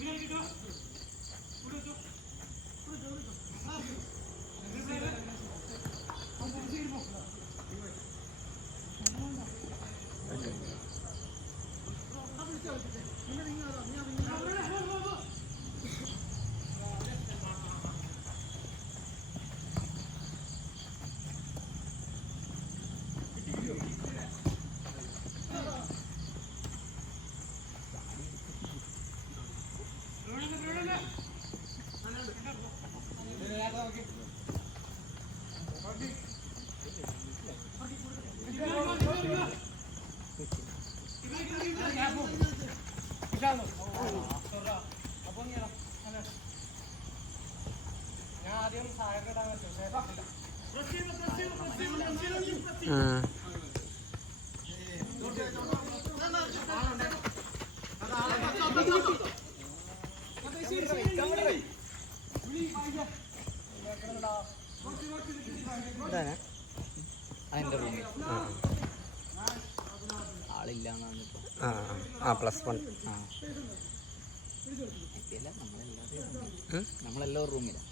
+1 നമ്മളെല്ലാം റൂമിലാണ്.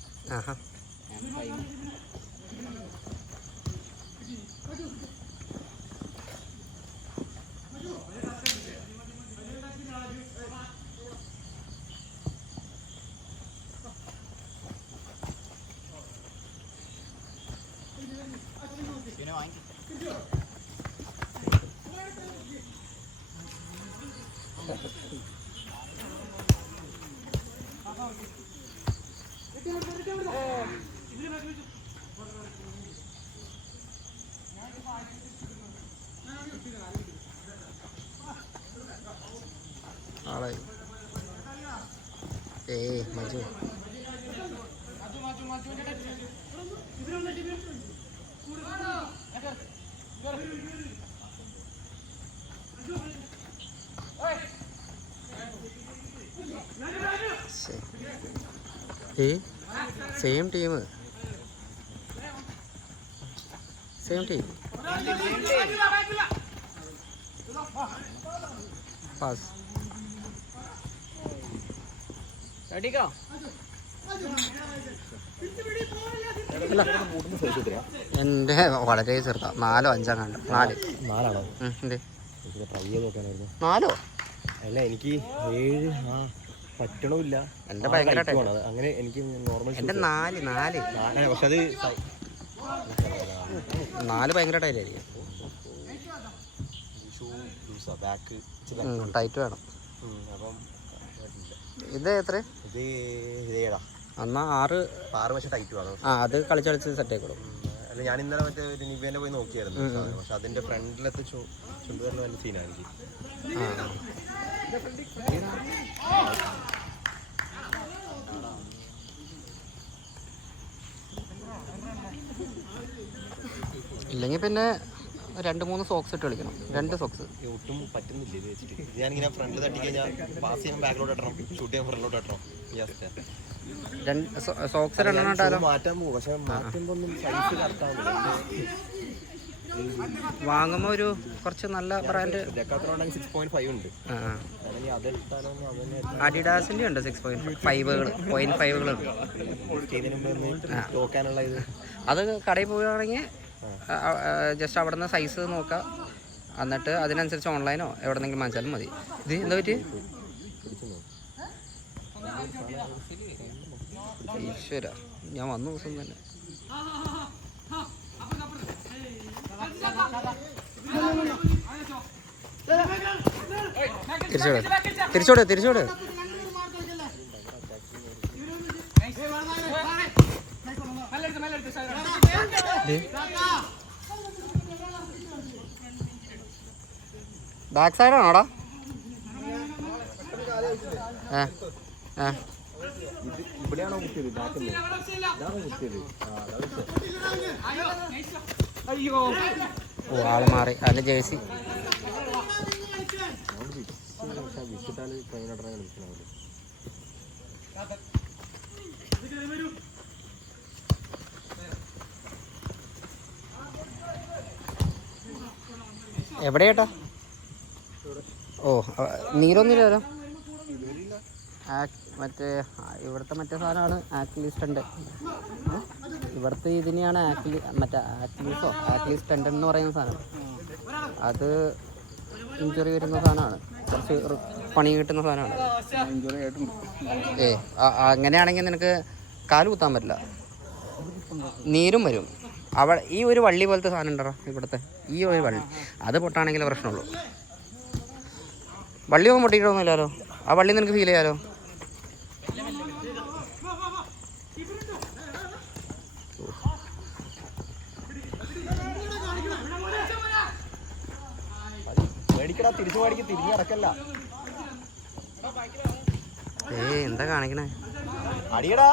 Maju same team pass. എൻ്റെ വളരെ ചെറുതാ, 4 5 കണ്ടു. 4 4 അല്ല എനിക്ക് 7 പറ്റണില്ല. എൻ്റെ ഭയങ്കര അങ്ങനെ എനിക്ക് നോർമൽ എൻ്റെ 4 പക്ഷെ അത് 4 ഭയങ്കര ടൈറ്റായിരിക്കും. ടൈറ്റ് വേണം. അപ്പം ഇത് എത്ര? ഇത് 7 എന്നാ 6 പക്ഷെ ടൈറ്റ് വേണം. അത് കളിച്ച് സെറ്റ് ആയിക്കോളും. അല്ല ഞാൻ ഇന്നലെ മറ്റേ ഒരു നിവേനെ പോയി നോക്കിയായിരുന്നു. പക്ഷെ അതിന്റെ ഫ്രണ്ടിലത്തെ ചുണ്ടുവരൽ നല്ല സീനായിരിക്കും. ഇല്ലെങ്കിൽ പിന്നെ 2-3 സോക്സ് ഇട്ട് കളിക്കണം. 2 സോക്സ് ഒട്ടും പറ്റുന്നില്ല ഇത് വെച്ചിട്ട്. ഞാനിങ്ങനെ ഫ്രണ്ടിൽ തട്ടി കഴിഞ്ഞാൽ പാസ് ചെയ്യാൻ ബാക്കിലോട്ട് ഇട്ടണം, ഷൂട്ട് ചെയ്യാൻ ഫ്രണ്ടിലോട്ട് ഇട്ടണം. സോക്സ് 2 ഇട്ടാലോ? മാറ്റാൻ പോകും, പക്ഷെ മാറ്റുമ്പോൾ ഒന്നും സൈസ് കറക്റ്റാവുന്നില്ല. വാങ്ങുമ്പോൾ ഒരു കുറച്ച് നല്ല ബ്രാൻഡ് 6.5 ഉണ്ട്. അഡിഡാസിൻ്റെ ഉണ്ട് 6.5 അത് കടയിൽ പോവുകയാണെങ്കിൽ ജസ്റ്റ് അവിടെ നിന്ന് സൈസ് നോക്കാം, എന്നിട്ട് അതിനനുസരിച്ച് ഓൺലൈനോ എവിടെന്നെങ്കിലും വാങ്ങിച്ചാലും മതി. ഇത് എന്താ പറ്റി? ഈശ്വര, ഞാൻ വന്ന ദിവസം തന്നെ തിരിച്ചോടെ ബാക്ക് സൈഡാണോടാ? ഓ, ആള് മാറി. അല്ല ജേഴ്സി എവിടെയാട്ടാ? ഓ, നീരൊന്നുമില്ലല്ലോ. മറ്റേ ഇവിടുത്തെ മറ്റേ സാധനമാണ് ആക്ലിസ്റ്റണ്ട്. ഇവിടുത്തെ ഇതിനെയാണ് മറ്റേ ആക്ലിസ്റ്റണ്ട് എന്ന് പറയുന്ന സാധനം. അത് ഇഞ്ചുറി വരുന്ന സാധനമാണ്, കുറച്ച് പണി കിട്ടുന്ന സാധനമാണ്. അങ്ങനെയാണെങ്കിൽ നിനക്ക് കാല് കുത്താൻ പറ്റില്ല, നീരും വരും. ഈ ഒരു വള്ളി പോലത്തെ സാധനം ഉണ്ടോ ഇവിടുത്തെ, ഈ ഒരു വള്ളി, അത് പൊട്ടാണെങ്കിലേ പ്രശ്നമുള്ളൂ. വള്ളിയൊന്നും പൊട്ടിയിട്ടൊന്നുമില്ലല്ലോ, ആ വള്ളി നിനക്ക് ഫീൽ ചെയ്യാലോ. എന്താ കാണിക്കണേ? അടിയടാ.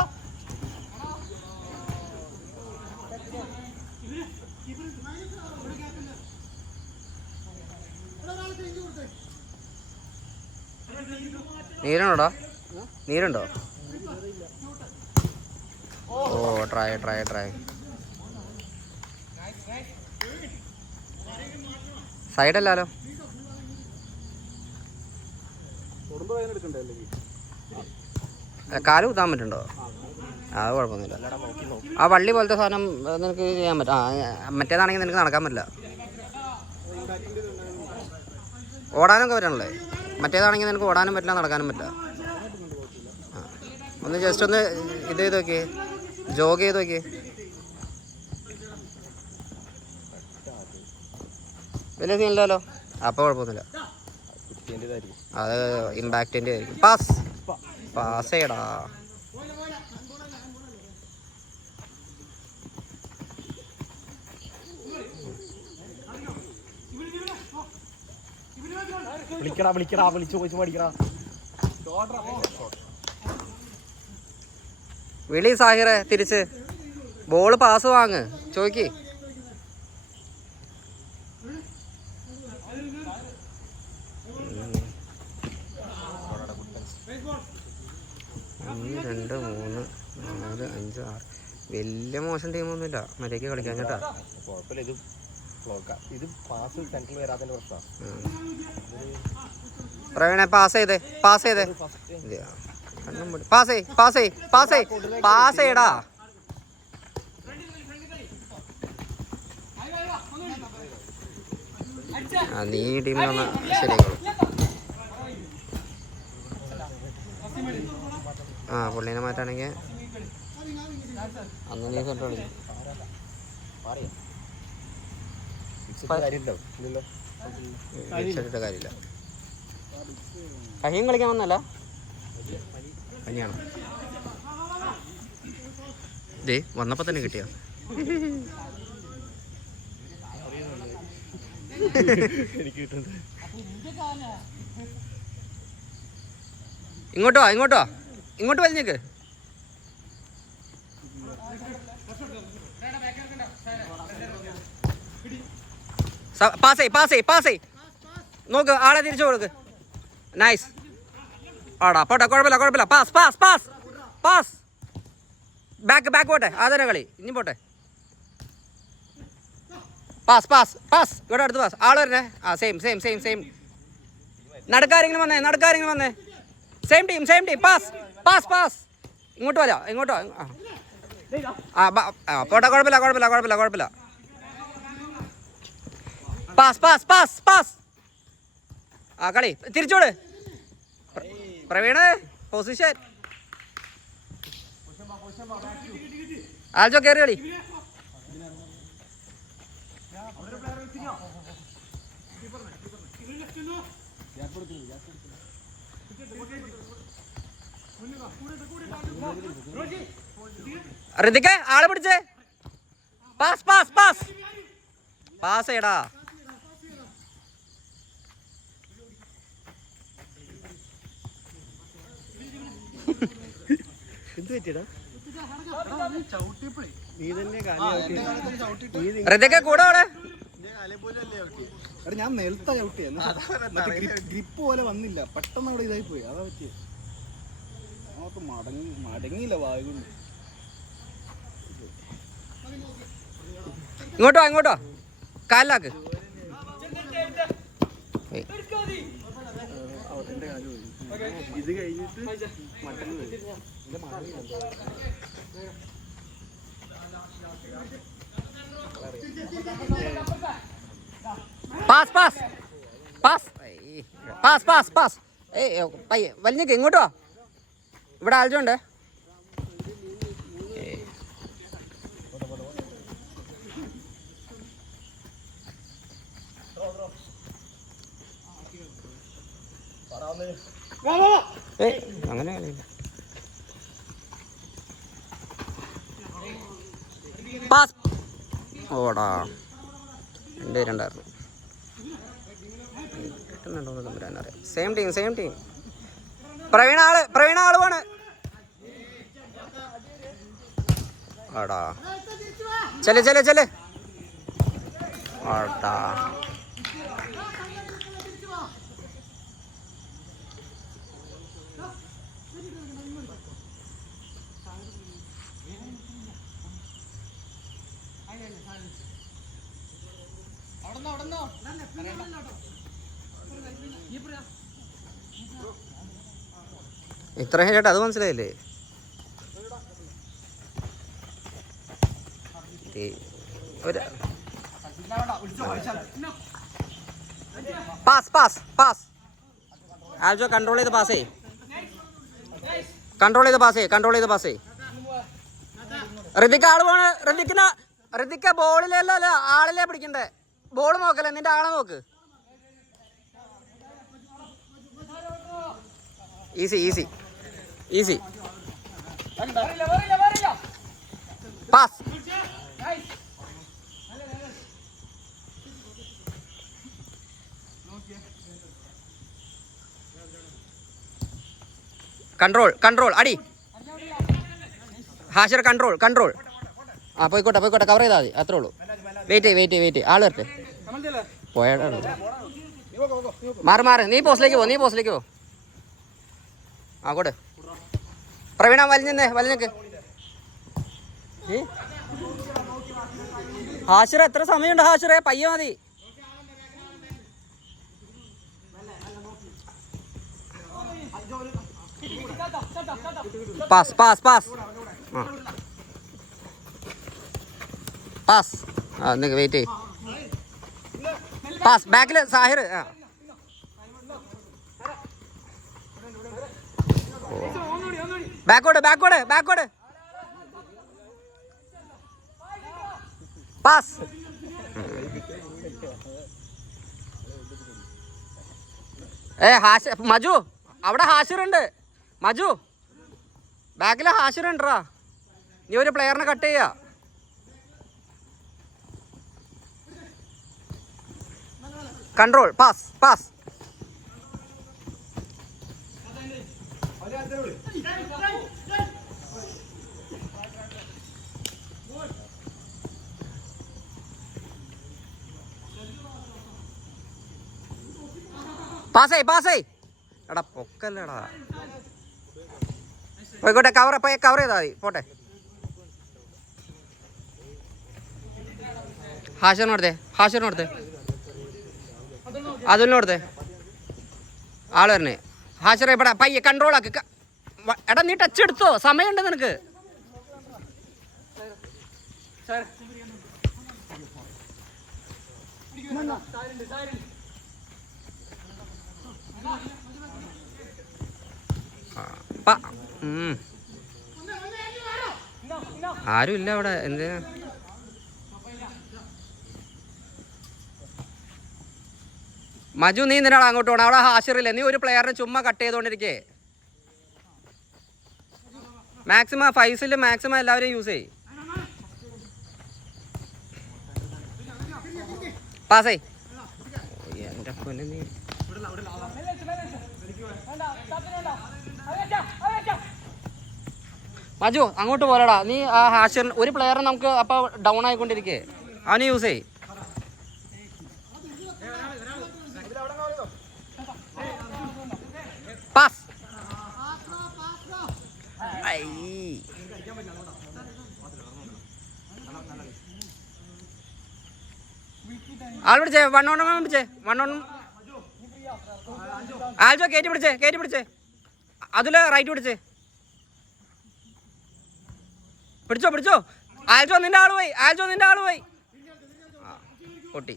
നീരുണ്ടോടാ? നീരുണ്ടോ? ഓ ട്രൈ സൈഡല്ലാലോ. കാല് കുത്താൻ പറ്റുണ്ടോ? അത് കുഴപ്പമൊന്നുമില്ല. ആ വള്ളി പോലത്തെ സാധനം നിനക്ക് ചെയ്യാൻ പറ്റും. മറ്റേതാണെങ്കിൽ നിനക്ക് നടക്കാൻ പറ്റില്ല, ഓടാനൊക്കെ പറ്റണല്ലേ. മറ്റേതാണെങ്കിൽ നിനക്ക് ഓടാനും പറ്റില്ല, നടക്കാനും പറ്റില്ല. ഒന്ന് ജസ്റ്റ് ഒന്ന് ഇത് ചെയ്ത് നോക്കിയേ, ജോഗ് ചെയ്ത് നോക്കിയേ. വലിയ സീനില്ലല്ലോ, അപ്പോൾ കുഴപ്പമൊന്നുമില്ല. അത് ഇമ്പാക്റ്റിൻ്റെ ആയിരിക്കും. പാസ് ചെയ്യടാ. വിളി സാഹിറെ തിരിച്ച്. ബോള് പാസ് വാങ്ങ്, ചോദിക്ക്. 1 2 3 4 5 6 വലിയ മോശം ടീമൊന്നുമില്ല. മര്യാദയ്ക്ക് കളിക്കാൻ കേട്ടാ. പ്രവീണെ പാസ് ചെയ്തേ പാസ് ചെയ്യടാ. നീ ടീമിൽ വന്നാൽ ശരിയായിക്കോളും. പുള്ളീനെ മാറ്റാണെങ്കിൽ അന്ന് നീ സെൻറ്റർ കളിക്കും. കാര്യമില്ല. കഹിയും കളിക്കാൻ വന്നല്ല, കഞ്ഞിയാണ്. ദേ വന്നപ്പോൾ തന്നെ കിട്ടിയോ? ഇങ്ങോട്ട് വലിഞ്ഞേക്ക്. പാസ് നോക്ക്, ആളെ തിരിച്ചു കൊടുക്ക്. നൈസ്. ആടാ പോട്ടെ, കുഴപ്പമില്ല. പാസ് ബാക്ക് പോട്ടെ. അതന്നെ കളി, ഇനി പോട്ടെ. പാസ് ഇവിടെ അടുത്ത് പാസ്. ആള് വരണേ. സെയിം. നടക്കാരെങ്കിലും വന്നേ. Same team. പാസ് ഇങ്ങോട്ട് വരാ. പോട്ടെ, കുഴപ്പമില്ല. പാസ് കളി തിരിച്ചോട്. പ്രവീണ് പൊസിഷൻ. ആൽജോ കയറി കളി. ഋതിക് ആളെ പിടിച്ചേ. പാസ് ചെയ്യടാ. ഋതിക് കൂടെ ഞാൻ നിലത്താ ചവിട്ടിയ, ഗ്രിപ്പ് പോലെ വന്നില്ല, പെട്ടെന്ന് അവിടെ ഇതായി പോയി. അതാ പറ്റിയ. നമുക്ക് മടങ്ങിയില്ല വായുകൊണ്ട്. ഇങ്ങോട്ടോ കാലിലാക്ക്. എന്റെ കാല് പോയി. ഇത് കഴിഞ്ഞിട്ട് മട്ടൻ വരും. Pass pass pass pass pass pass. പയ്യെ വലിഞ്ഞേക്ക് ഇങ്ങോട്ടോ, ഇവിടെ ആലോചിച്ചോണ്ട്. അങ്ങനെ പാസ്. ഓടാ 2-2 സെയിം ടീം. പ്രവീണ ആള് പോണ്. ആടാ ചെല് ആടാ. ഇത്രയും ചേട്ടാ അത് മനസ്സിലായില്ലേ? പാസ്. ആൽജോ കൺട്രോൾ ചെയ്ത് പാസ് ചെയ്യ്. ഋതിക്ക് ആള് പോണ്. ഋതിക്ക ബോളിലല്ല ആളിലെ പിടിക്കണ്ടേ. ബോൾ നോക്കല്ലേ, നിന്റെ ആളെ നോക്ക്. Easy pass. കൺട്രോൾ അടി. ഹാഷിർ കൺട്രോൾ. ആ പോയിക്കോട്ടെ കവർ ചെയ്താൽ മതി, അത്രേ ഉള്ളൂ. വെയിറ്റ് ആള് വരട്ടെ. പോയാടാ മാറി. നീ പോസ്റ്റിലേക്ക് പോ. ആ കൂടെ പ്രവീണ വലിഞ്ഞേക്ക്. ഹാഷിർ എത്ര സമയമുണ്ട് ഹാഷിറെ? പയ്യ മതി. പാസ്. വെയിറ്റ് ചെയ്യ്. പാസ് ബാക്കിൽ സാഹിർ. ബാക്കോട് പാസ്. മജു അവിടെ ഹാഷിറുണ്ട്. മജു ബാക്കിലെ ഹാഷിറുണ്ടാ. നീ ഒരു പ്ലെയറിനെ കട്ട് ചെയ്യാ. Control pass. പാസ് എടാ പൊക്കല്ലടാ. പോയിക്കോട്ടെ കവർ ചെയ്താൽ മതി. പോട്ടെ. ഹാഷിറിനോടത്തെ അതിനോടത്തെ ആള് വരണേ. ഹാഷിറെ ഇവിടെ പയ്യെ കൺട്രോൾ ആക്ക്. എടാ നീ ടച്ച് എടുത്തോ, സമയമുണ്ട് നിനക്ക്. ആരും ഇല്ല അവിടെ. എന്തിനാ മജു നീ എന്തിനാണ് അങ്ങോട്ട് പോകണം? അവിടെ ഹാഷിറില്ലേ? നീ ഒരു പ്ലെയറിനെ ചുമ്മാ കട്ട് ചെയ്തോണ്ടിരിക്കേ. മാക്സിമം ഫൈസിൽ മാക്സിമം എല്ലാവരും യൂസ് ചെയ്യും. പാസ്. എൻ്റെ പൊന്നെ നീ മജു അങ്ങോട്ട് പോലടാ. നീ ആ ഹാഷിർ ഒരു പ്ലെയറിനെ നമുക്ക് അപ്പോൾ ഡൗൺ ആയിക്കൊണ്ടിരിക്കേ, അവന് യൂസ് ചെയ്യും. പാസ്. ആൾ പിടിച്ചേ. 1-on-1 പിടിച്ചേ. 1-on-1 ആൽജോ കയറ്റി പിടിച്ചേ അതില് റൈറ്റ് പിടിച്ചോ ആൽജോ നിന്റെ ആള് പോയി പൊട്ടി.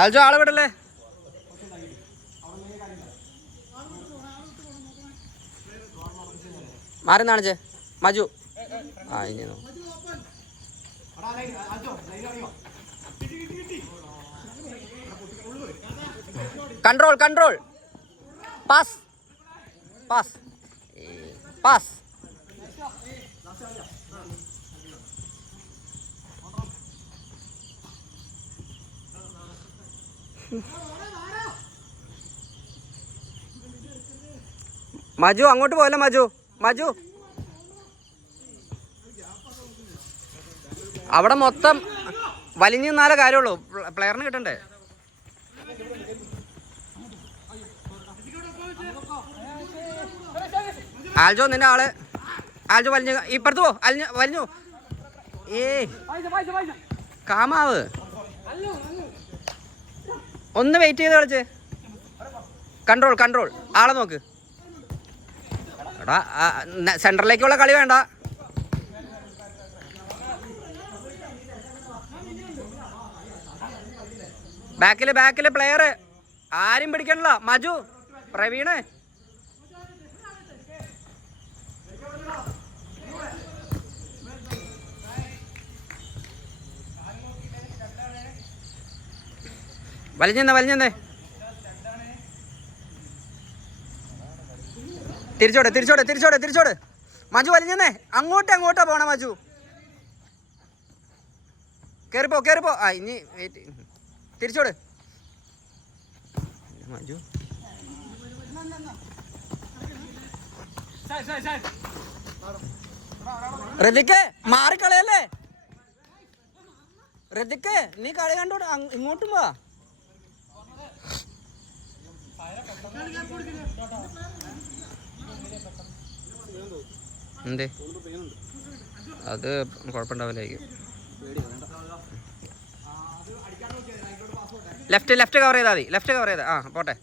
ആൽജോ ആള് വിടല്ലേ. മാറി നാണിച്ചേ മജു. ഇനി കൺട്രോൾ പാസ്. മജു അങ്ങോട്ട് പോയല്ലോ. മജു അവിടെ മൊത്തം വലിഞ്ഞു നിന്നാലേ കാര്യമുള്ളൂ, പ്ലെയറിന് കിട്ടണ്ടേ. ആൽജോ നിന്റെ ആള്. ആൽജോ വലിഞ്ഞു, ഇപ്പുറത്ത് പോ. വലിഞ്ഞു. കാമാവ് ഒന്ന് വെയിറ്റ് ചെയ്ത് കളിച്ച്. കൺട്രോൾ ആളെ നോക്ക്. എടാ സെൻറ്ററിലേക്കുള്ള കളി വേണ്ട. ബാക്കില് പ്ലെയർ ആരും പിടിക്കണില്ല. മജു, പ്രവീണ്, വലിഞ്ഞെന്നേ. തിരിച്ചോട്. മജു വലിഞ്ഞെന്നേ. അങ്ങോട്ടാ പോണേ മജു. കേറിപ്പോ. ഇനി തിരിച്ചോട് മജു. ഋതിക്ക് മാറിക്കളയല്ലേ. ഋതിക്ക് നീ കളി കണ്ടോട് ഇങ്ങോട്ടും വാ. എന്തേ അത് കുഴപ്പമുണ്ടാവില്ലായിരിക്കും. ലെഫ്റ്റ് കവർ ചെയ്താൽ മതി. പോട്ടെ.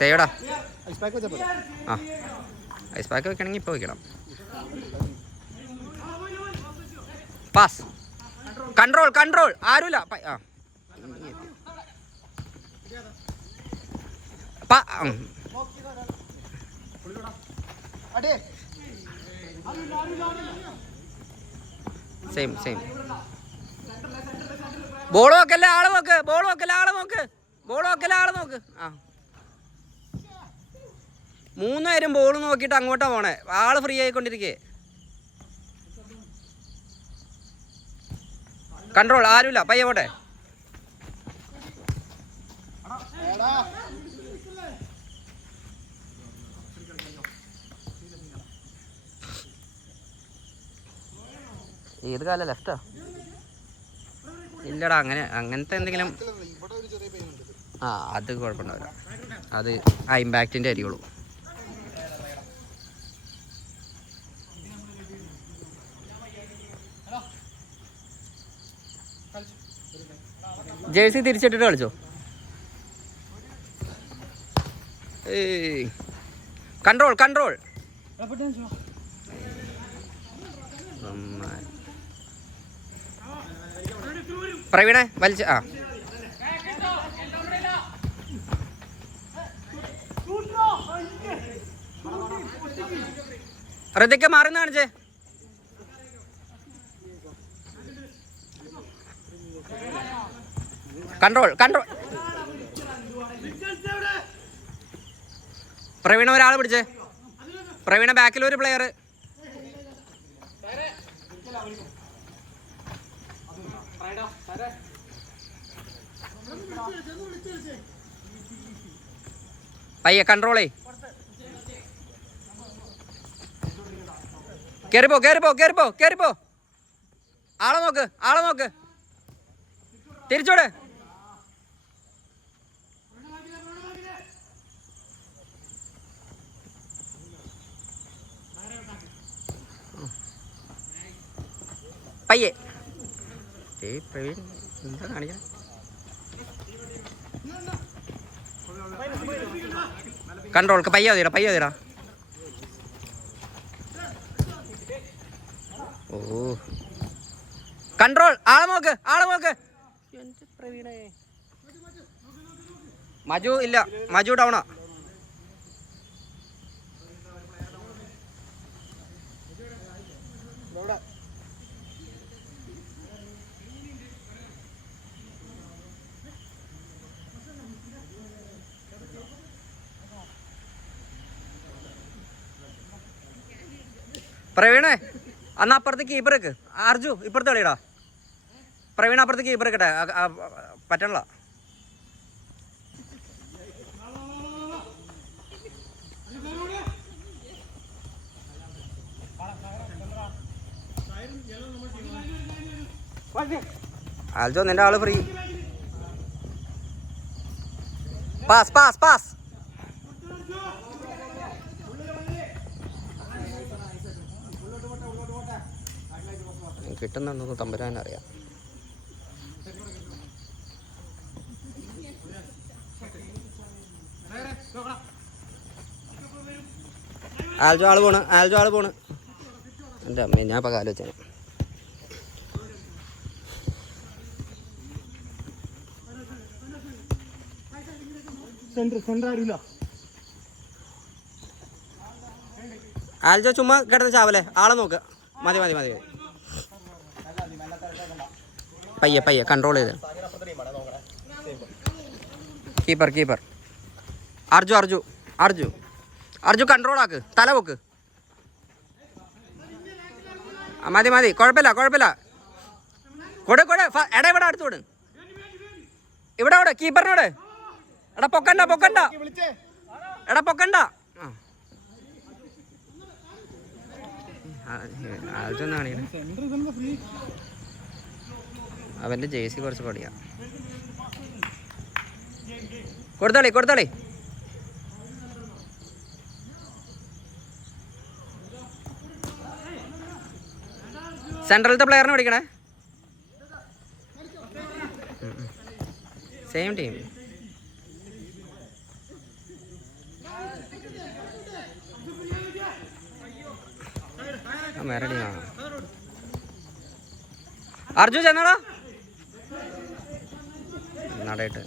സേവടാ. ഐസ് പാക്ക് വെക്കണമെങ്കിൽ ഇപ്പോൾ വെക്കണം. പാസ്. കൺട്രോൾ ആരുമില്ല. സെയിം. ബോൾ വെക്കല്ലേ ആളെ നോക്ക്. മൂന്നുപേരും ബോൾ നോക്കിയിട്ട് അങ്ങോട്ടാ പോണേ. ആള് ഫ്രീ ആയിക്കൊണ്ടിരിക്കേ. കൺട്രോൾ ആരുമില്ല. പയ്യെ പോട്ടെ. ഏത് കാല ലെഫ്റ്റാ? ഇല്ലടാ, അങ്ങനത്തെ എന്തെങ്കിലും. അത് കുഴപ്പമുണ്ടാവില്ല. അത് ആ ഇമ്പാക്റ്റിൻ്റെ അരിയുള്ളൂ. ജേഴ്സി തിരിച്ചിട്ടിട്ട് കളിച്ചോ. കൺട്രോൾ. പ്രവീണേ വലിച്ച. ഋതിക്ക് മാറി കാണിച്ചേ. കൺട്രോൾ. പ്രവീണ ഒരാൾ പിടിച്ചേ. പ്രവീണ ബാക്കിൽ ഒരു പ്ലെയർ. പയ്യെ കൺട്രോളേ. കേറിപ്പോ. ആളെ നോക്ക്. തിരിച്ചോട്. പയ്യെ. പ്രവീൺ എന്താ കാണിക്കണം? കൺട്രോൾ പയ്യ മതിടാ. ഓ കൺട്രോൾ. ആളെ നോക്ക്. പ്രവീണേ മജു ഇല്ല, മജു ഡൗണാ. പ്രവീണേ അന്ന് അപ്പുറത്ത് കീപ്പർ വെക്ക്. അർജു ഇപ്പുറത്ത് കളിയടാ. പ്രവീൺ അപ്പുറത്ത് കീപ്പർ വെക്കട്ടെ. പറ്റണല്ല. ആൽജോ നിന്റെ ആള് ഫ്രീ. പാസ്. കിട്ടുന്നുണ്ടെന്ന് തമ്പുരാനറിയാം. ആൽജോ ആള് പോണ്. എൻ്റെ അമ്മ ഞാൻ ഇപ്പം കാല് വെച്ചേ. ആൽജോ ചുമ്മാ കിടന്ന് ചാവല്ലേ. ആളെ നോക്ക്. മതി. പയ്യെ കൺട്രോൾ ചെയ്ത്. കീപ്പർ. അർജു കൺട്രോൾ ആക്ക്. തല പൊക്ക്. മതി. കുഴപ്പമില്ല. കൊട്. എടാ ഇവിടെ അടുത്ത് കൊട്. ഇവിടെ കീപ്പറിനോട്. എടാ പൊക്കണ്ട. എടാ പൊക്കണ്ട. അവന്റെ ജേഴ്സി കുറച്ച് പണിയാ. കൊടുത്തളി. സെൻട്രലത്തെ പ്ലെയറിനെ പിടിക്കണേ. Same team. വേറെ ടീമാണ്. അർജു ചെന്നടാ നടയിട്ട്.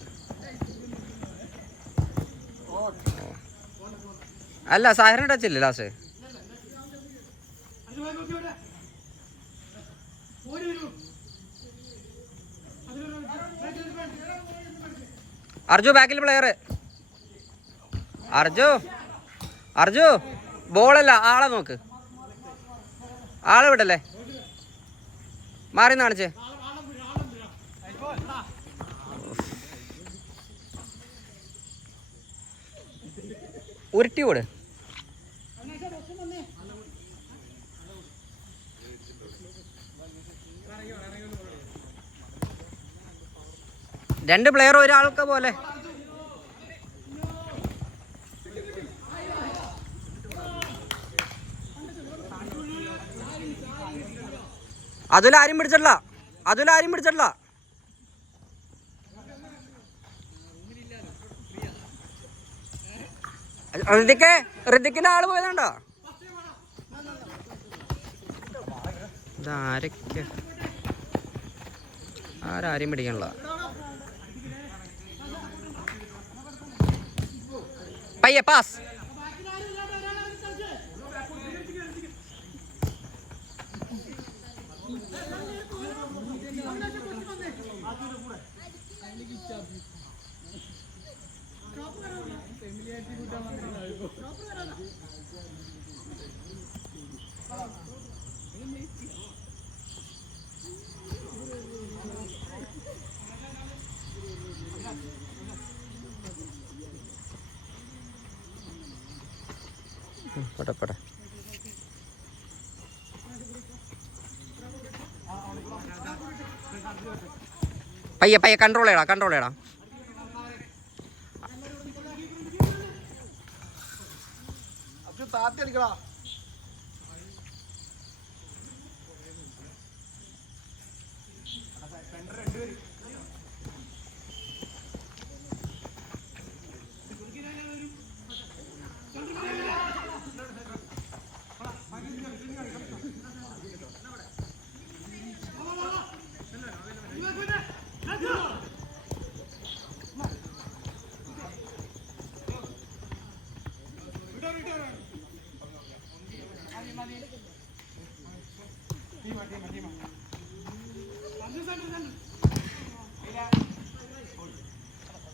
അല്ല സാഹിറിന് ടച്ചില്ലേ ലാസ്റ്റ്? അർജു ബാക്കിൽ പ്ലെയർ. അർജു ബോളല്ല, ആളെ നോക്ക്. ആളെ വിടല്ലേ, മാറി കാണിച്ചേ. ഉരുട്ടി കൂടെ. രണ്ട് പ്ലെയർ ഒരാൾക്ക് പോലെ. അതിലാരും പിടിച്ചിട്ടില്ല. ഋതിക്കിന്റെ ആള് പോയതാണ്ടോ? ഇതാരൊക്കെ ആരും പിടിക്കണല്ല. പയ്യെ പാസ്. പടപട പയ്യെ കൺട്രോൾ ചെയ്യടാ.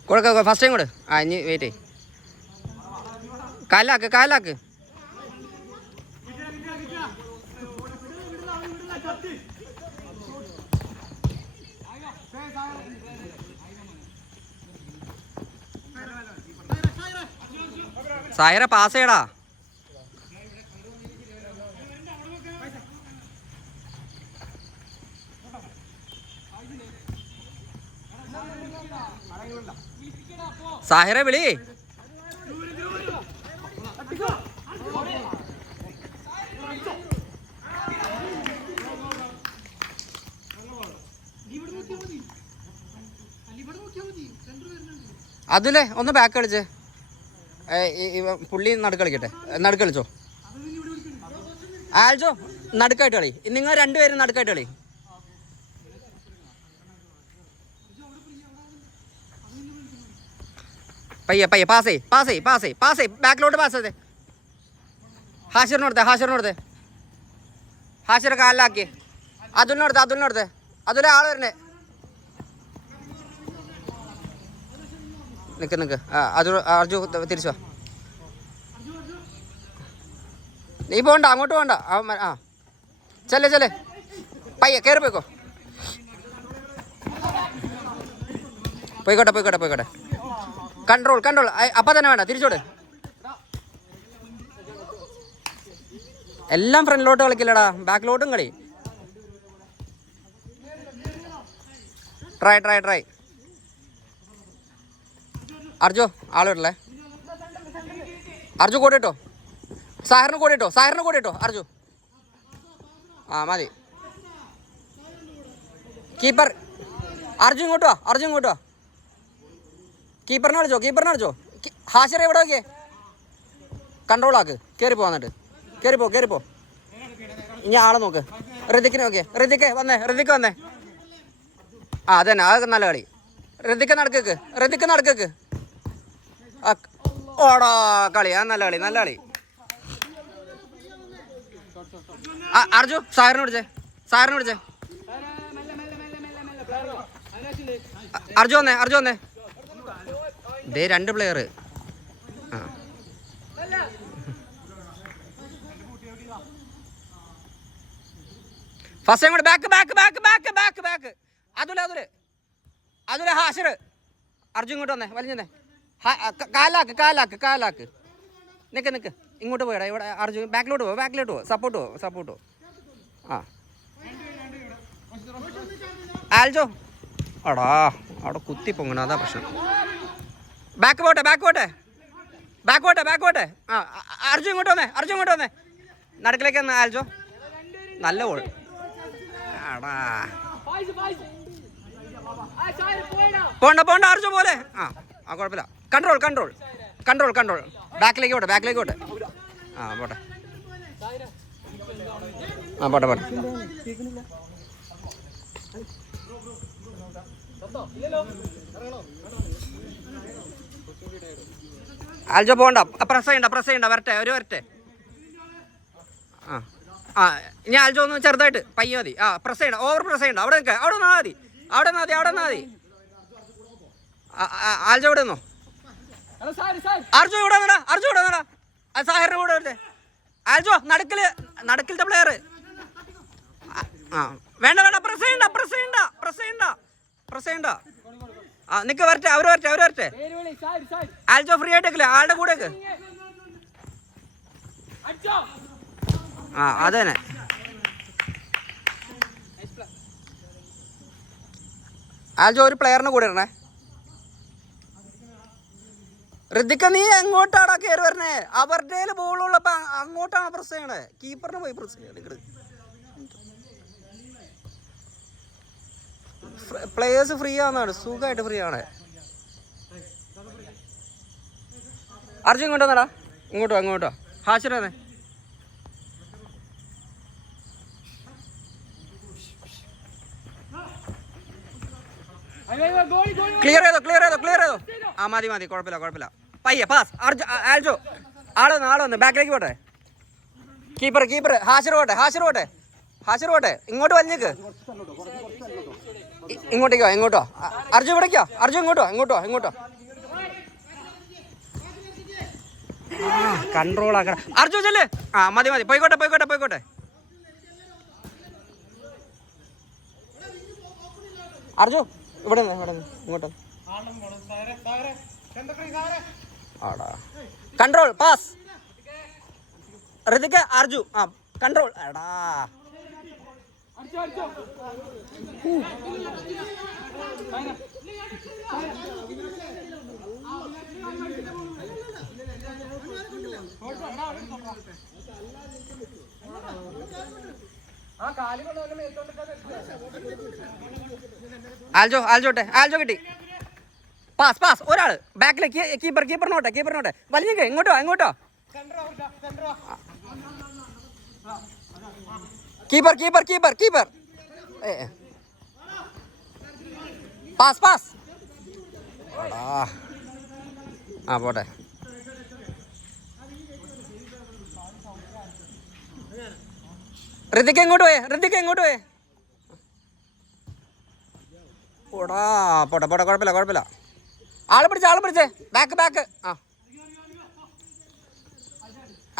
കൊടുക്ക ഫസ്റ്റ് ടൈം കൊടു. ആ ഇനി വെയിറ്റ് ചെയ്യ്. കാലാക്ക് സായറ പാസ് ചെയ്യടാ. സാഹിറെ വിളി. അതില്ലേ ഒന്ന് ബാക്ക് കളിച്ചേ. പുള്ളി നടുക്ക് കളിക്കട്ടെ. നടുക്ക് കളിച്ചോ ആൽജോ. നടുക്കായിട്ട് കളി. നിങ്ങൾ രണ്ടുപേരും നടുക്കായിട്ട് കളി. പയ്യെ പാസ് ബാക്കിലോട്ട് പാസ് ചെയ്തേ. ഹാഷിറിനോടുത്തേ ഹാഷിർ കാലിലാക്കി. അതുലിനോടുത്തേ അതുലെ ആള് വരണേ. നിക്ക് അർജു തിരിച്ചു വാ. നീ പോണ്ട, അങ്ങോട്ട് പോണ്ട. ആ ചെല്ലേ പയ്യെ കയറി പോയിക്കോട്ടെ. കൺട്രോൾ അപ്പം തന്നെ വേണ്ട, തിരിച്ചോട്. എല്ലാം ഫ്രണ്ടിലോട്ട് കളിക്കില്ലടാ, ബാക്കിലോട്ടും കളി. ട്രൈ. അർജു ആള് വിടല്ലേ. അർജു കൂടിട്ടോ. സാറിന് കൂടിട്ടോ അർജു. ആ മതി. കീപ്പർ അർജു ഇങ്ങോട്ട് വാ. കീപ്പറിനെ കളിച്ചോ. ഹാഷിറെ എവിടെ നോക്കിയേ. കൺട്രോൾ ആക്ക്. കയറിപ്പോ. ഇനി ആളെ നോക്ക്. ഋതിക്കിനെ നോക്കിയേ. ഋതിക്ക് വന്നേ. ആ അതന്നെ, അതൊക്കെ നല്ല കളി. ഋതിക്ക് നടക്കേക്ക്. ഓടാ കളി. ആ നല്ല കളി. അർജു സാറിനെ വിളിച്ചേ. അർജു വന്നേ. ദേ 2 പ്ലെയർ. First time back. അതുലെ ഹാഷിർ. അർജു ഇങ്ങോട്ട് വന്നേ, വലിഞ്ഞേ. കാലാക്ക്. നിക്ക് ഇങ്ങോട്ട് പോയടാ. ഇവിടെ അർജു ബാക്കിലോട്ട് പോ. സപ്പോർട്ട് പോ. ആ ആൽജോ. അടാ അവിടെ കുത്തി പൊങ്ങണ, അതാ പ്രശ്നം. ബാക്ക് പോട്ടെ. ആ അർജു ഇങ്ങോട്ട് വന്നേ. നടുക്കിലേക്ക് വന്ന ആൽജോ. നല്ല ഗോൾ. അടാ പോണ്ട അർജു പോലെ. ആ കുഴപ്പമില്ല. കൺട്രോൾ. ബാക്കിലേക്ക് പോട്ടെ. ആ പോട്ടെ. ആൽജോ പോണ്ട. പ്രസ് ചെയ്യണ്ട. വരട്ടെ. ആ ഇനി ആൽജോ ഒന്ന് ചെറുതായിട്ട് പയ്യ മതി. ആ പ്രസ് ചെയ്യണ്ട, ഓവർ പ്രസ് ചെയ്യണ്ട. അവിടെ മതി. ആൽജോ ഇവിടെ നിന്നോ. അർജു ഇവിടെ നിന്നടാ. സാഹിറിന്റെ കൂടെ വരട്ടെ. ആൽജോ നടുക്കിലത്തെ പ്ലെയർ. ആ വേണ്ട. പ്രസ് ചെയ്യണ്ട. ആ നിക്ക് വരട്ടെ. അവര് വരട്ടെ. ആൽജോ ഫ്രീ ആയിട്ടേക്കില്ലേ ആളുടെ കൂടെയൊക്കെ. ആ അതന്നെ. ആൽജോ ഒരു പ്ലെയറിന് കൂടെ ഇടണേ. ഋതിക്ക നീ എങ്ങോട്ടാടാ കയറി വരണേ. അവരുടെ ബോളുള്ളപ്പോ അങ്ങോട്ടാണ് പ്രസ് ചെയ്യണേ. കീപ്പറിന് പോയി പ്രസ് ചെയ്യണേ. പ്ലേയേഴ്സ് ഫ്രീ ആവുന്നതാണ്, സുഖമായിട്ട് ഫ്രീ ആണ്. അർജുൻ ഇങ്ങോട്ട് വന്നടാ, ഇങ്ങോട്ടോ ഹാഷിറേ. ക്ലിയർ ചെയ്തോ. ആ മതി കുഴപ്പമില്ല. പയ്യെ പാസ്. ആൽജോ ആള് വന്ന് ബാക്കിലേക്ക് പോട്ടെ. കീപ്പർ ഹാഷിർ പോട്ടെ. ഇങ്ങോട്ട് വലിഞ്ഞേക്ക്. ഇങ്ങോട്ടോ. അർജു ഇവിടേക്കോ. ഇങ്ങോട്ടോ. കൺട്രോൾ ആക്കണം. അർജു ചെല്ല്. ആ മതി പോയിക്കോട്ടെ. അർജു ഇവിടെ ഇങ്ങോട്ടോ. ആടാ കൺട്രോൾ പാസ്. ഋതിക അർജു ആ കൺട്രോൾ. എടാ ആൽജോ കിട്ടി. പാസ്. ഒരാള് ബാക്കിലേക്ക്. കീപ്പറിനോട്ടെ. വലിഞ്ഞേക്ക്. ഇങ്ങോട്ടോ. കീപ്പർ. പാസ്. ആ പോട്ടെ. ഋതിക എങ്ങോട്ട് പോയേ. ഓടാ പോട്ടെ. കുഴപ്പമില്ല. ആള് പിടിച്ചേ. ബാക്ക്. ആ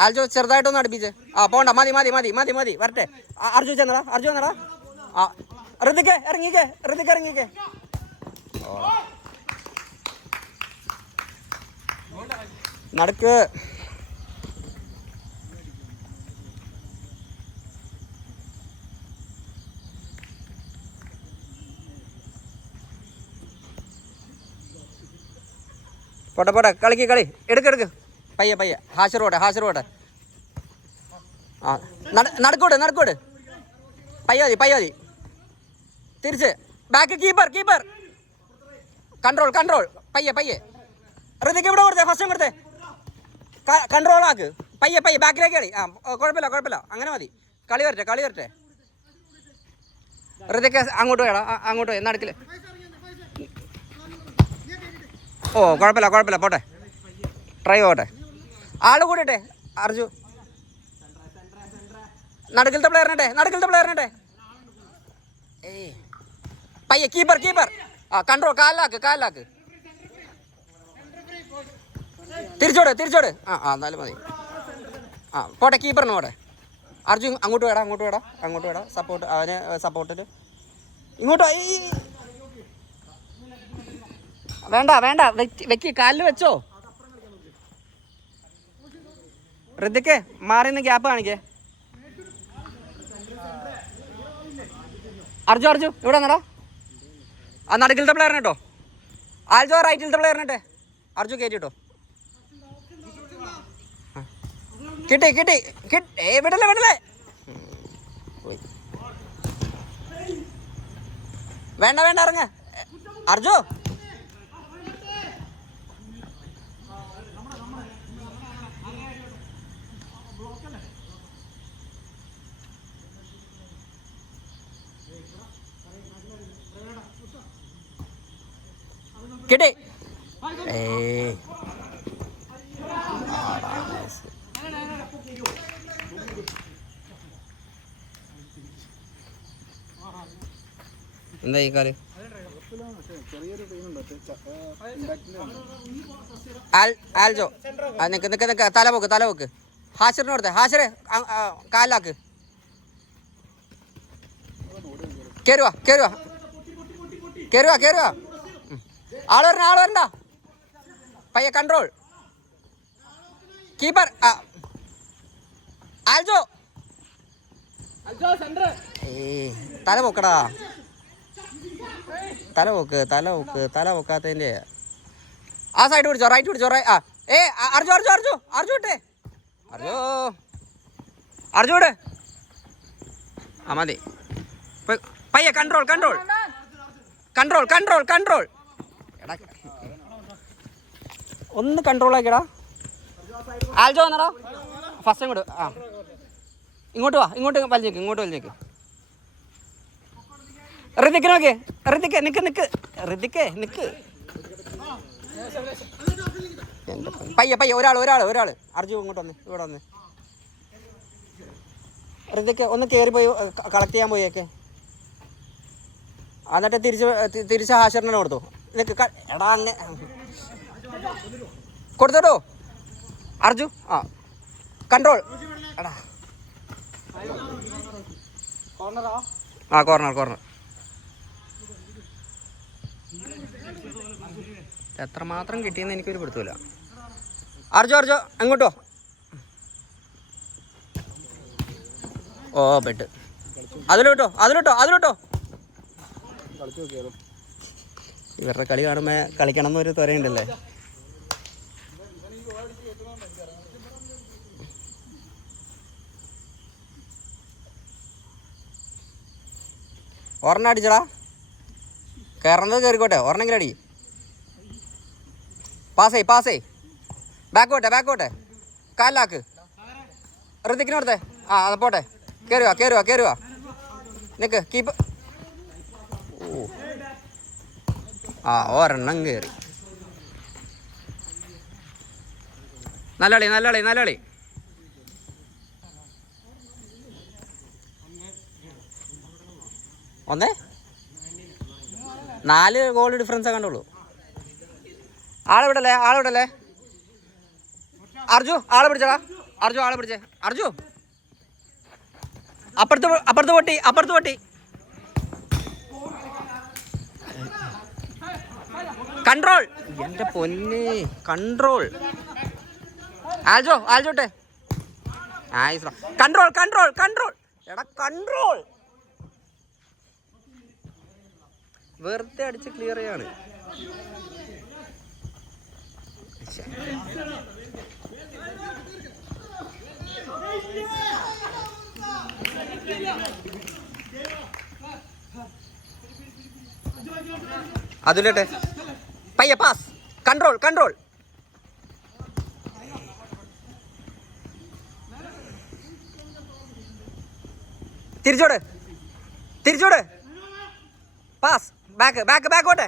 ആൽജോ ചെറുതായിട്ടൊന്ന് അടുപ്പിച്ചേ. ആ പോണ്ട. മതി. വരട്ടെ. അർജു ചെന്നടാ. ആ ഋതിക ഇറങ്ങിക്കേ. നടക്ക്. പോട്ടെ. കളി. എടുക്ക്. പയ്യെ. ഹാഷിർ പോട്ടെ. ആ നടക്കോട്. പയ്യാതി. തിരിച്ച് ബാക്ക്. കീപ്പർ. കൺട്രോൾ. പയ്യെ. ഋതിക്ക് ഇവിടെ കൊടുത്തേ. ഫസ്റ്റ് കൊടുത്തേ. കൺട്രോൾ ആക്ക്. പയ്യെ ബാക്കിലേക്ക് കളി. ആ കുഴപ്പമില്ല. അങ്ങനെ മതി. കളി വരട്ടെ. ഋതിക്ക് അങ്ങോട്ട് പോയി നടക്കില്ല. ഓ കുഴപ്പമില്ല. പോട്ടെ. ട്രൈ പോട്ടെ. ആള് കൂടിട്ടെ. അർജു നടുക്കലത്തെ പ്ലെയറിനെ പയ്യെ. കീപ്പർ. ആ കൺട്രോൾ. കാലിലാക്ക്. തിരിച്ചോട്. ആ എന്നാലും മതി. ആ പോട്ടെ. കീപ്പറിന് പോട്ടെ. അർജുൻ അങ്ങോട്ട് വേടാ. സപ്പോർട്ടിൽ ഇങ്ങോട്ടോ. വേണ്ട വെക്ക്. കാലിൽ വെച്ചോ. ഋതിക്ക് മാറിന്ന് ഗ്യാപ്പ് കാണിക്കേ. അർജു ഇവിടെ വന്നടാ. ആ നടുക്കിലത്തെ പ്ലെയറിനെ കേട്ടോ. ആൽജോ റൈറ്റിലത്തെ പ്ലെയറിനെ. അർജു കയറ്റിട്ടോ. കിട്ടി. വിടല്ലേ. വേണ്ട ഇറങ്ങ അർജു. കിട്ടി. എന്താ ഈ കാല്? ആൽജോ നിക്ക് തലപോക്ക്. ഹാഷിറിന് കൊടുത്തേ. ഹാഷിറെ കാലാക്ക്. കേറുവാ. ആള് വരണ്ട. പയ്യെ കൺട്രോൾ. കീപ്പർ ആൽജോ. തലപോക്കടാ. തലപോക്കാത്തതിന്റെ ആ സൈഡ് പിടിച്ചോ. റൈറ്റ് പിടിച്ചോ. അർജു ഇട്ടേ. അർജു ഇട്. ആ മതി. പയ്യെ കൺട്രോൾ. Control control control. എടാ ഒന്ന് കൺട്രോൾ ആക്കിയടാ. ആൽജോ വന്നടാ ഫസ്റ്റ് ഇങ്ങോട്ട്. ആ ഇങ്ങോട്ട് വാ, ഇങ്ങോട്ട് വലിഞ്ഞേക്ക്, ഇങ്ങോട്ട് വലിഞ്ഞേക്ക്. ഋതിക്ക് നോക്കേ, ഋതിക്ക് നിക്ക് നിക്ക്, ഋതിക്ക് നിക്ക്. പയ്യ പയ്യ, ഒരാൾ ഒരാൾ ഒരാൾ. അർജു ഇങ്ങോട്ട് വന്ന്, ഇവിടെ വന്ന്. ഋതിക്ക് ഒന്ന് കയറി പോയി കളക്ട് ചെയ്യാൻ പോയേക്കെ. എന്നിട്ട് തിരിച്ച് ഹാഷറിനെ കൊടുത്തു. നിനക്ക് എടാ അങ്ങ് കൊടുത്തോ അർജു. ആ കൺട്രോൾ. എടാ ആ കോർണർ കോർണർ. എത്രമാത്രം കിട്ടിയെന്ന് എനിക്കൊരു പിടുത്തമില്ല. അർജു അർജു അങ്ങോട്ടോ. ഓ പെട്ട്. അതിലോട്ടോ അതിലോട്ടോ അതിലോട്ടോ. ഇവരുടെ കളി കാണുമ്പോ കളിക്കണം എന്നൊരു ത്വരയുണ്ടല്ലേ. ഒരെണ്ണം അടിച്ചടാ. കയറുന്നത് കയറിക്കോട്ടെ, ഒരെണ്ണെങ്കിലും അടി. പാസേ പാസേ. ബാക്കോട്ടെ ബാക്കോട്ടെ. കാലിലാക്ക്. ഋതിക്കിനോടത്തെ. ആ അത് പോട്ടെ. കയറുക കയറുക കയറുക. നിക്ക് കീപ്പ്. ഓ ആ ഒരെണ്ണം കയറി. നല്ല കളി നല്ല കളി നല്ല കളി. ഒന്നേ 4 ഗോൾ ഡിഫറൻസേ കണ്ടുള്ളൂ. ആളെവിടല്ലേ ആളെവിടല്ലേ. അർജു ആളെ പിടിച്ചടാ. അർജു ആളെ പിടിച്ചേ. അർജു അപ്പുറത്ത് അപ്പുറത്ത് പൊട്ടി അപ്പുറത്ത് പൊട്ടി. കൺട്രോൾ. എൻ്റെ പൊന്നെ കൺട്രോൾ. ആൽജോ ആൽജോട്ടെ. Control control control. എടാ കൺട്രോൾ. വെറുതെ അടിച്ച് ക്ലിയർ ചെയ്യാണ്. അതിലട്ടെ പയ്യ പാസ്. Control control. തിരിച്ചോട് തിരിച്ചോട്. പാസ് ബാക്ക് ബാക്ക് ബാക്കോട്ടെ.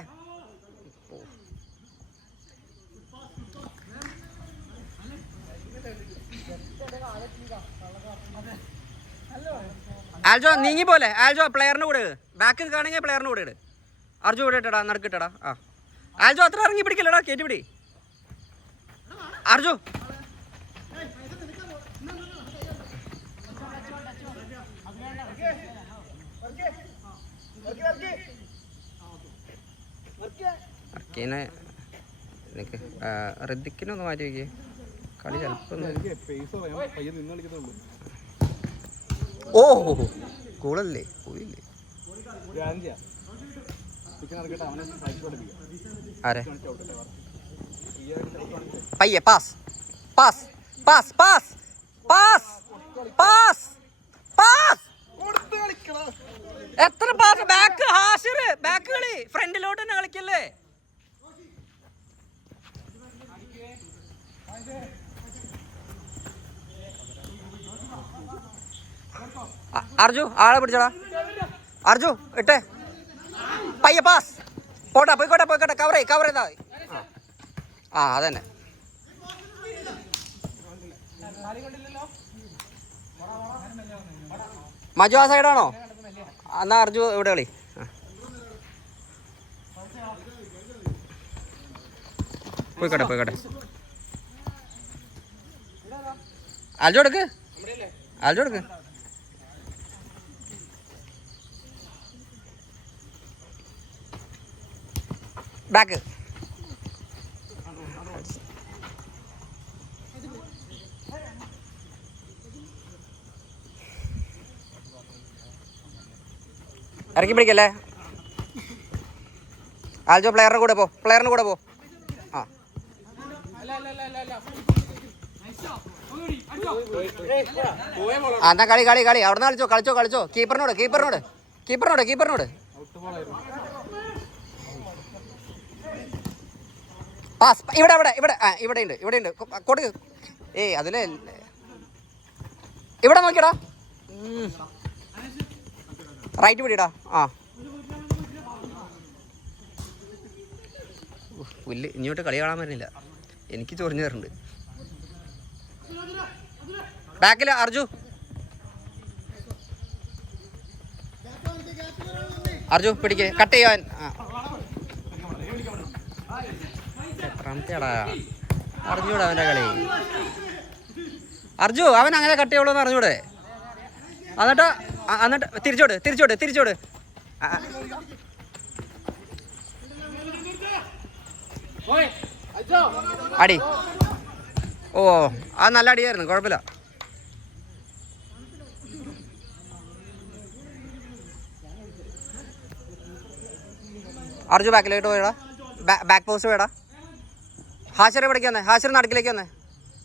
ആൽജോ നീങ്ങി പോലെ. ആൽജോ പ്ലെയറിന് കൂടെ ബാക്ക് കാണുമെങ്കിൽ പ്ലെയറിന് കൂടെ ഇട്. അർജു ഇവിടെ ഇട്ടടാ നടുക്കിട്ടടാ. ആ ആൽജോ അത്ര ഇറങ്ങി പിടിക്കില്ലടാ, കയറ്റി പിടി. അർജു ഋതിക്കിനൊന്ന് മാറ്റി വയ്ക്കേ. കളി ചിലപ്പോൾ ഓ കൂളല്ലേ പോയില്ലേ. ആരെ പയ്യെ pass pass pass pass pass pass pass. എത്ര പാസ്. ബാക്ക് ഹാഷിർ ബാക്ക് കളി. ഫ്രണ്ടിലോട്ട് തന്നെ കളിക്കല്ലേ. അർജു ആളെ പിടിച്ചടാ. അർജു ഇട്ടേ പയ്യ പാസ്. പോട്ടെ പോയിക്കോട്ടെ പോയിക്കോട്ടെ. കവർ ചെയ്താ മതി. ആ അതന്നെ. മജു ആ സൈഡാണോ? എന്നാ അർജു ഇവിടെ കളി. പോയിക്കോട്ടെ പോയിക്കോട്ടെ. അൽജോ എടുക്ക് അൽജോ എടുക്ക്. ബാക്ക് ഇറക്കി പിടിക്കല്ലേ. ആൽജോ പ്ലെയറിന് കൂടെ പോ. പ്ലെയറിന് കൂടെ പോ. ആ എന്നാ കളി കളി കളി. അവിടെ നിന്ന് കളിച്ചോ കളിച്ചോ കളിച്ചോ. കീപ്പറിനോട് കീപ്പറിനോട് കീപ്പറിനോട് കീപ്പറിനോട്. പാസ്. ഇവിടെ ഇവിടെ ഇവിടെ ഇവിടെ ഉണ്ട് കൊടുക്ക്. ഏയ് അതിലെ ഇവിടെ നോക്കിയടാ. റൈറ്റ് പിടിടാ. ആ പുല്ല് ഇങ്ങോട്ട് കളി കാണാൻ പറ്റുന്നില്ല. എനിക്ക് ചൊറിഞ്ഞു തരുന്നുണ്ട്. ബാക്കിൽ അർജു പിടിക്ക്. കട്ട് ചെയ്യാൻ. എത്രാമത്തെയാടാ അറിഞ്ഞൂടെ അവൻ്റെ കളി? അർജു അവൻ അങ്ങനെ കട്ട് ചെയ്യുള്ളൂ എന്ന് അറിഞ്ഞൂടെ? എന്നിട്ട് തിരിച്ചോട്. അടി. ഓ അത് നല്ല അടിയായിരുന്നു, കുഴപ്പമില്ല. അർജു ബാക്കിലോട്ട് പോയടാ. ബാക്ക് പോസ്റ്റ് പോയടാ. ഹാഷർ ഇവിടേക്ക് വന്നേ. ഹാഷർ നടുക്കിലേക്ക് വന്നേ.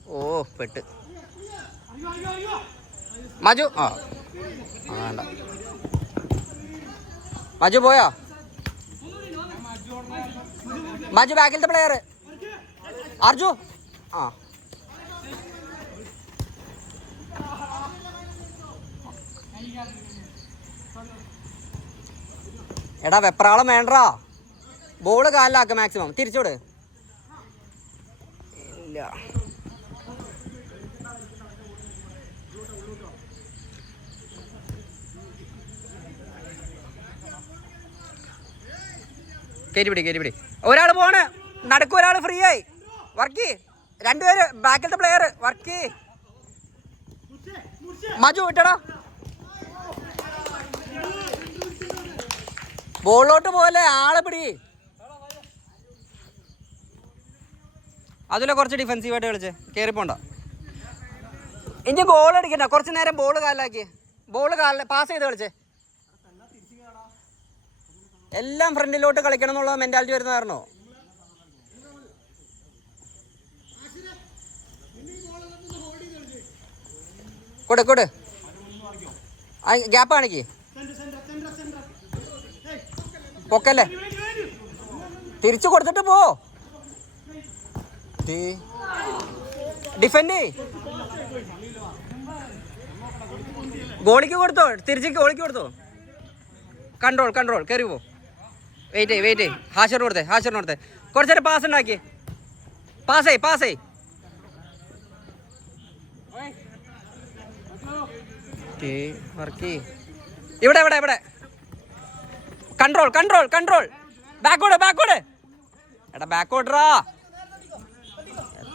ഓ പെട്ട്. മജു വേണ്ട. മജു പോയാ? മജു ബാക്കിലത്തെ പ്ലെയർ അർജു. എടാ വെപ്രാളം വേണ്ടാ. ബോള് കാലിലാക്ക് മാക്സിമം. തിരിച്ചോട്. ഇല്ല കയറ്റി പിടി. ഒരാൾ പോണ് നടക്കും, ഒരാൾ ഫ്രീ ആയി. വർക്കി രണ്ടുപേര് ബാക്കിലത്തെ പ്ലെയർ. വർക്കി മജു വിട്ടടാ. ബോളിലോട്ട് പോലെ ആളെ പിടി. അതിലെ കുറച്ച് ഡിഫെൻസീവായിട്ട് കളിച്ച് കയറിപ്പോണ്ട. ഇനി ഗോൾ അടിക്കണ്ട. കുറച്ച് നേരം ബോള് കാലിലാക്കി. പാസ് ചെയ്ത് കളിച്ചേ. എല്ലാം ഫ്രണ്ടിലോട്ട് കളിക്കണം എന്നുള്ള മെന്റാലിറ്റി വരുന്ന കാരണോ? കൊടു ഗ്യാപ്പ് കാണിക്ക്. പൊക്കല്ലേ. തിരിച്ചു കൊടുത്തിട്ട് പോ. ഡിഫെൻഡ് ഗോളിക്ക് കൊടുത്തോ. തിരിച്ച് ഗോളിക്ക് കൊടുത്തോ. കൺട്രോൾ കയറി പോ. വെയിറ്റ് ഹാഷറിന് കൊടുത്തേ. കുറച്ച് നേരം പാസ് ഉണ്ടാക്കി. പാസ് ഇവിടെ കൺട്രോൾ. ബാക്കോട്. എടാ ബാക്കോട്രാ.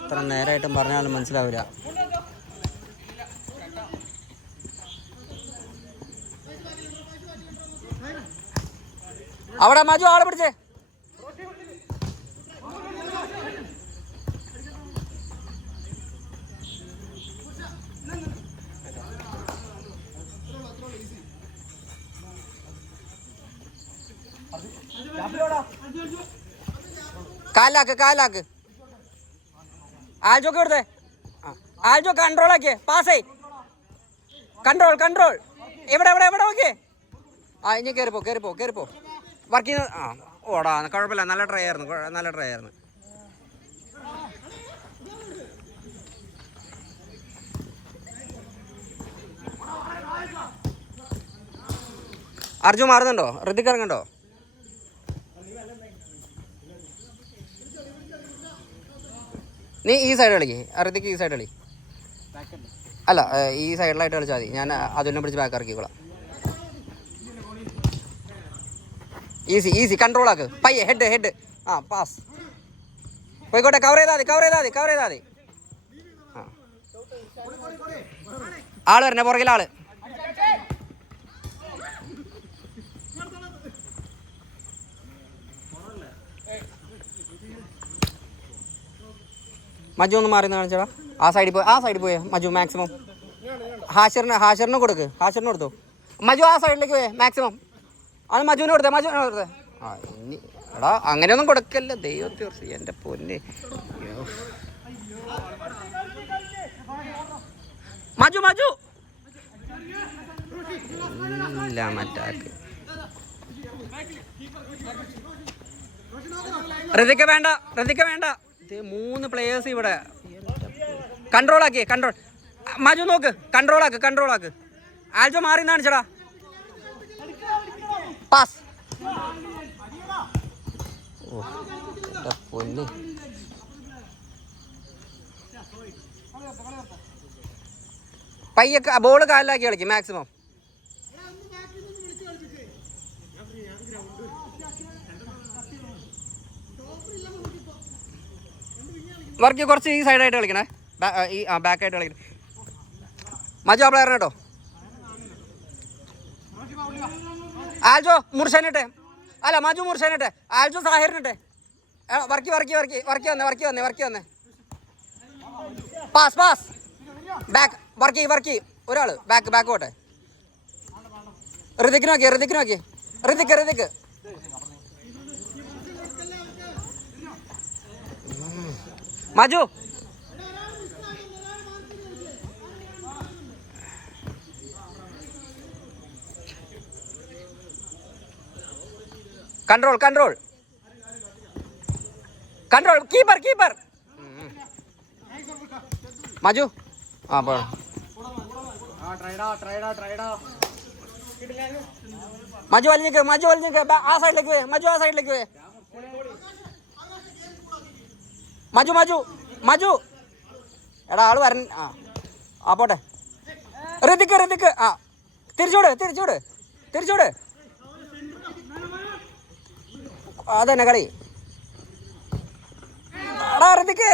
എത്ര നേരമായിട്ടും പറഞ്ഞാലും മനസ്സിലാവില്ല. അവിടെ മജു ആളെ പിടിച്ചേ. കാലാക്ക്. ആൽജോക്ക് കൊടുത്തേ. ആൽജോ കൺട്രോൾ ആക്കിയേ. Pass control. ഇവിടെ ഓക്കെ. ഇനി കയറിപ്പോ. വർക്ക് ചെയ്യുന്ന ഓടാ. കുഴപ്പമില്ല. നല്ല ട്രൈ ആയിരുന്നു. അർജു മാറുന്നുണ്ടോ? ഋതിക്ക് ഇറങ്ങണ്ടോ? നീ ഈ സൈഡ് കളിക്കേ. ഋതിക്ക് ഈ സൈഡ് കളി. അല്ല ഈ സൈഡിലായിട്ട് കളിച്ചാൽ മതി. ഞാൻ അതിനെ പിടിച്ച് ബാക്ക് ഇറക്കിക്കോളാം. ഈസി കൺട്രോൾ ആക്ക്. പയ്യെ ഹെഡ്. പാസ് പോയിക്കോട്ടെ. കവർ ചെയ്താൽ മതി. ആള് വരണേ. പുറകിലാള്. മജു ഒന്ന് മാറി കാണിച്ചടാ. ആ സൈഡിൽ പോയേ മജു മാക്സിമം. ഹാഷറിന് കൊടുത്തോ. മജു ആ സൈഡിലേക്ക് പോയേ മാക്സിമം. അത് മജുവിന് കൊടുത്തേ. ഇനി എടാ അങ്ങനെയൊന്നും കൊടുക്കല്ലേ ദൈവത്തെ കുറിച്ച്. എൻ്റെ പൊന്നെ. മജു ഇല്ല മറ്റാക്ക്. ഋതിക്ക് വേണ്ട. 3 പ്ലേയേഴ്സ് ഇവിടെ. കൺട്രോൾ ആക്കി. മജു നോക്ക്. കൺട്രോൾ ആക്ക്. ആൽജോ മാറി കാണിച്ചടാ. പാസ്. പൊന്ന്. പയ്യെ ബോള് കാലിലാക്കി കളിക്കും മാക്സിമം. വർക്ക് കുറച്ച് ഈ സൈഡായിട്ട് കളിക്കണേ. ഈ ബാക്കായിട്ട് കളിക്കണേ. മജു ആ പ്ലെയറിനെ കേട്ടോ. ആൽജോ മുർഷാനിട്ടെ. അല്ല മജു മുർഷാനിട്ടെ. ആൽജോ സാഹിറിനിട്ടെ. വർക്ക് വന്നേ. പാസ്. Back work. ഒരാള് ബാക്ക് പോട്ടെ. ഋതിക്കിന് നോക്കി. ഋതിക്ക്. മജു കൺട്രോൾ. കീപ്പർ. മജു ആ പോ. മജു വലിഞ്ഞിക്ക്. ആ സൈഡിലേക്ക് പോയി. മജു എടാ ആള് വരൻ. ആ പോട്ടെ. ഋതിക്ക്. ആ തിരിച്ചോട്. അതന്നെ കളി. എടാ ഋതിക്ക്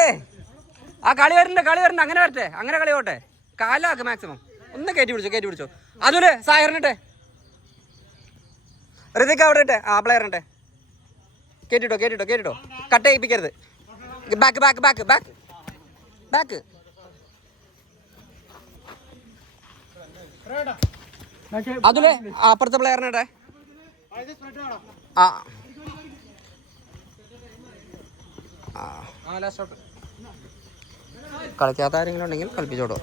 ആ കളി വരുന്നുണ്ട്. അങ്ങനെ വരട്ടെ. അങ്ങനെ കളി പോട്ടെ. കാലാക്ക് മാക്സിമം. ഒന്ന് കയറ്റി പിടിച്ചോ. അതുപോലെ സായറിനിട്ടെ. ഋതിക്ക് അവിടെ ഇട്ടെ. ആ പ്ലെയറിട്ടെ. കേട്ടിട്ടോ. കട്ട് ചെയ്യിപ്പിക്കരുത്. ബാക്ക്. അതുലെ അപ്പുറത്തെ പ്ലെയറിനിട്ടെ. കളിക്കാത്ത ആരെങ്കിലും ഉണ്ടെങ്കിൽ കളിപ്പിച്ചോട്ടോ.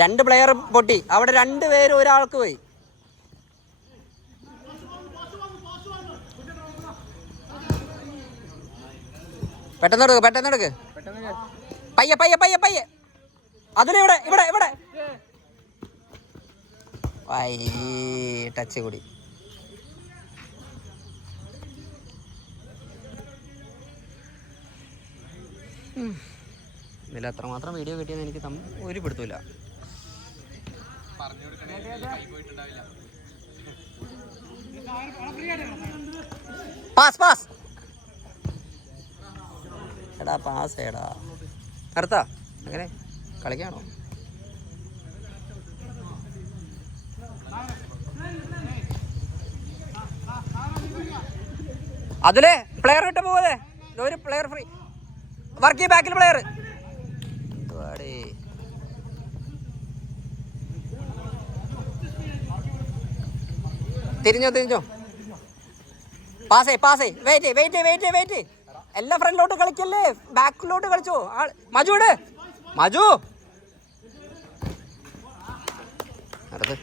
2 പ്ലെയർ പൊട്ടി. അവിടെ 2 പേര് ഒരാൾക്ക് പോയി. പെട്ടെന്ന് എടുക്ക്. പയ്യെ. അതിലെ ഇവിടെ ടച്ച് കൂടി. ഇതിൽ എത്രമാത്രം വീഡിയോ കിട്ടിയെന്ന് എനിക്ക് ഒരു പിടുത്തമില്ല. പാസ്. എടാ പാസ് നിർത്താ. അങ്ങനെ കളിക്കാണോ? അതിലെ പ്ലെയർ ഇട്ട് പോവതേ. ഒരു പ്ലെയർ ഫ്രീ. വർക്ക് ബാക്കിൽ പ്ലെയർ. തിരിഞ്ഞോ. പാസ്. വെയിറ്റ്. എല്ലാം ഫ്രണ്ടിലോട്ട് കളിക്കല്ലേ. ബാക്കിലോട്ട് കളിച്ചോ. മജു അടുത്ത്